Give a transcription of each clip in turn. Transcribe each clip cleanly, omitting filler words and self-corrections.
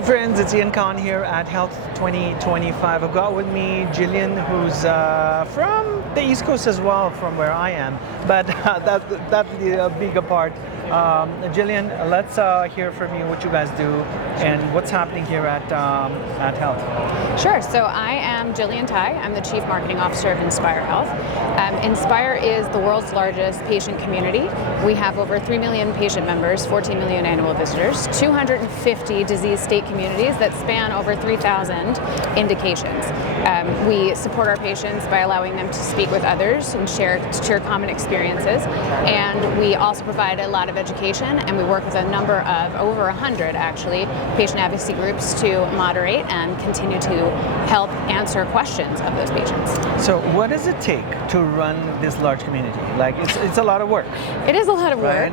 Hey friends, it's Ian Khan here at Health 2025. I've got with me Jillian, who's from the East Coast as well, from where I am, but that's the bigger part. Jillian, let's hear from you what you guys do and what's happening here at Health. Sure, so I am Jillian Tygh. I'm the Chief Marketing Officer of Inspire Health. Inspire is the world's largest patient community. We have over 3 million patient members, 14 million annual visitors, 250 disease state communities that span over 3,000 indications. We support our patients by allowing them to speak with others and share common experiences. And we also provide a lot of education, and we work with a number of, over 100 actually, patient advocacy groups to moderate and continue to help answer questions of those patients. So what does it take to run this large community? Like, it's a lot of work. It is a lot of work. Right?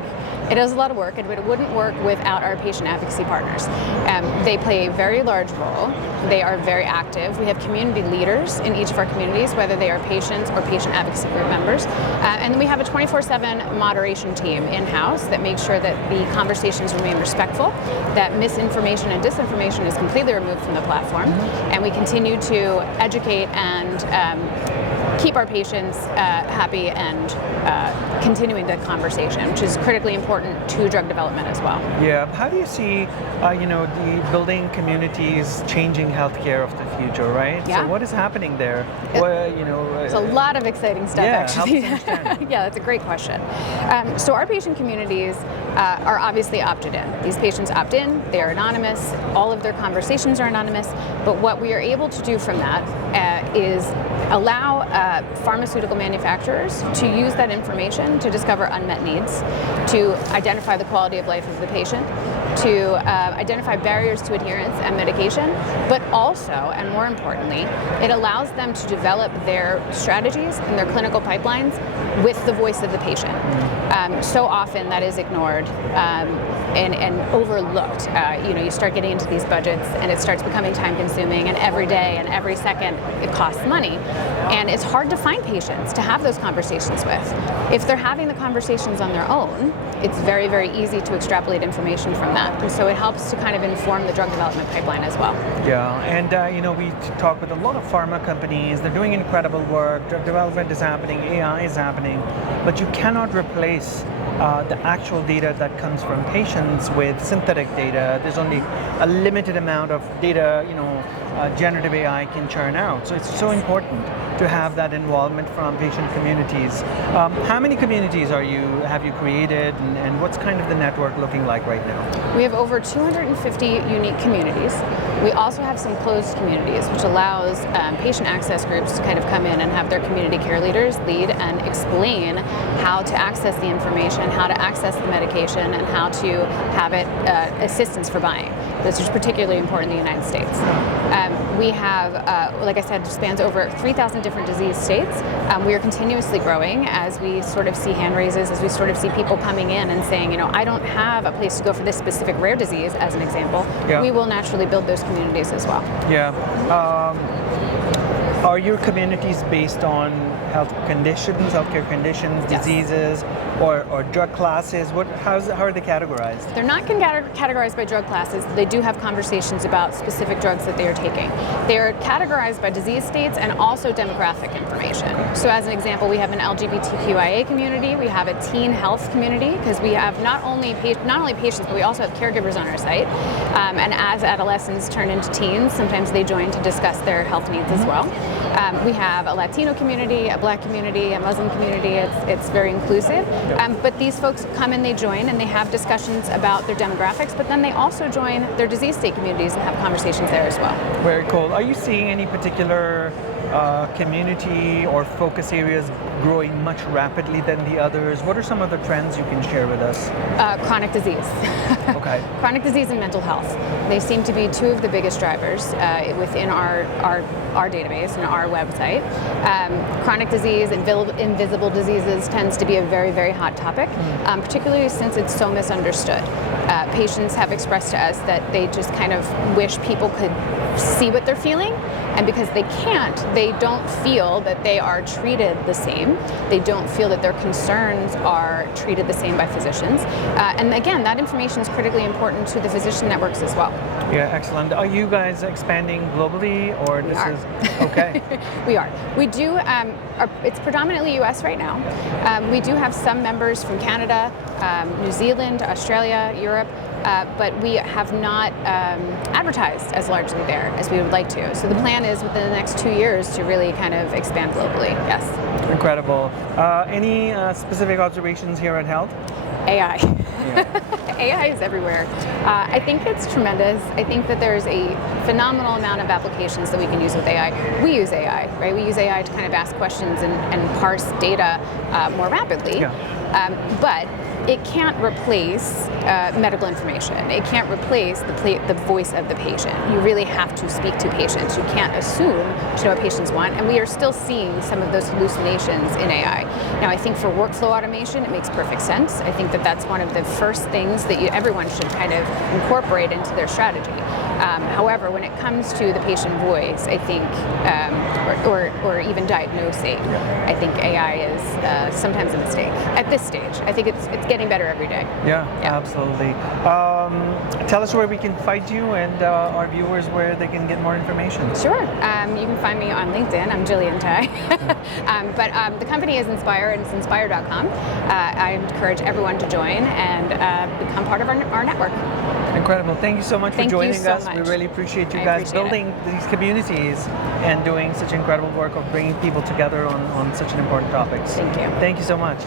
It is a lot of work, and it wouldn't work without our patient advocacy partners. They play a very large role. They are very active. We have community leaders in each of our communities, whether they are patients or patient advocacy group members. And then we have a 24/7 moderation team in-house that makes sure that the conversations remain respectful, that misinformation and disinformation is completely removed from the platform, and we continue to educate and keep our patients happy and continuing the conversation, which is critically important to drug development as well. Yeah. How do you see, the building communities changing healthcare of the future, right? Yeah. So what is happening there? There's a lot of exciting stuff, actually. Yeah, that's a great question. So our patient communities are obviously opted in. These patients opt in, they are anonymous, all of their conversations are anonymous, but what we are able to do from that is allow pharmaceutical manufacturers to use that information to discover unmet needs, to identify the quality of life of the patient, to identify barriers to adherence and medication, but also, and more importantly, it allows them to develop their strategies and their clinical pipelines with the voice of the patient. So often that is ignored and overlooked. You start getting into these budgets and it starts becoming time consuming, and every day and every second it costs money. And it's hard to find patients to have those conversations with. If they're having the conversations on their own, it's very, very easy to extrapolate information from that. And so it helps to kind of inform the drug development pipeline as well. Yeah, and we talk with a lot of pharma companies. They're doing incredible work. Drug development is happening, AI is happening, but you cannot replace the actual data that comes from patients with synthetic data. There's only a limited amount of data, generative AI can churn out. So it's so important to have that involvement from patient communities. How many communities have you created, and what's kind of the network looking like right now? We have over 250 unique communities. We also have some closed communities, which allows patient access groups to kind of come in and have their community care leaders lead and explain how to access the information, how to access the medication, and how to have it assistance for buying. This is particularly important in the United States. We have, like I said, spans over 3,000 different disease states. We are continuously growing as we sort of see hand raises, as we sort of see people coming in and saying, I don't have a place to go for this specific rare disease, as an example. Yeah. We will naturally build those communities as well. Yeah. Are your communities based on healthcare conditions, Yes. diseases, or drug classes? How are they categorized? They're not categorized by drug classes. They do have conversations about specific drugs that they are taking. They are categorized by disease states and also demographic information. So as an example, we have an LGBTQIA community, we have a teen health community, because we have not only patients, but we also have caregivers on our site. And as adolescents turn into teens, sometimes they join to discuss their health needs as well. We have a Latino community, a Black community, a Muslim community. It's very inclusive. But these folks come and they join and they have discussions about their demographics, but then they also join their disease state communities and have conversations there as well. Very cool. Are you seeing any particular community or focus areas growing much rapidly than the others? What are some of the trends you can share with us? Chronic disease. Okay. Chronic disease and mental health. They seem to be two of the biggest drivers within our database and our website. Chronic disease, invisible diseases tends to be a very, very hot topic, particularly since it's so misunderstood. Patients have expressed to us that they just kind of wish people could see what they're feeling And because they can't, they don't feel that they are treated the same. They don't feel that their concerns are treated the same by physicians. And again, that information is critically important to the physician networks as well. Yeah, excellent. Are you guys expanding globally, or We this are. is okay? We are. We do. It's predominantly U.S. right now. We do have some members from Canada, New Zealand, Australia, Europe, but we have not advertised as largely there as we would like to. So the plan is within the next 2 years to really kind of expand globally. Yes. Incredible. Any specific observations here at Health? AI. Yeah. AI is everywhere. I think it's tremendous. I think that there's a phenomenal amount of applications that we can use with AI. We use AI, right? We use AI to kind of ask questions and parse data more rapidly. Yeah. But it can't replace medical information. It can't replace the voice of the patient. You really have to speak to patients. You can't assume to know what patients want, and we are still seeing some of those hallucinations in AI. Now, I think for workflow automation, it makes perfect sense. I think that that's one of the first things that everyone should kind of incorporate into their strategy. However, when it comes to the patient voice, I think, or even diagnosing, I think AI is sometimes a mistake at this stage. I think it's getting better every day. Yeah, absolutely. Tell us where we can find you, and our viewers where they can get more information. Sure. You can find me on LinkedIn. I'm Jillian Tygh. But the company is Inspire, and it's inspire.com. I encourage everyone to join and become part of our network. Incredible. Thank you so much for joining us. Much. We really appreciate you guys building these communities and doing such incredible work of bringing people together on such an important topic. Thank you. Thank you so much.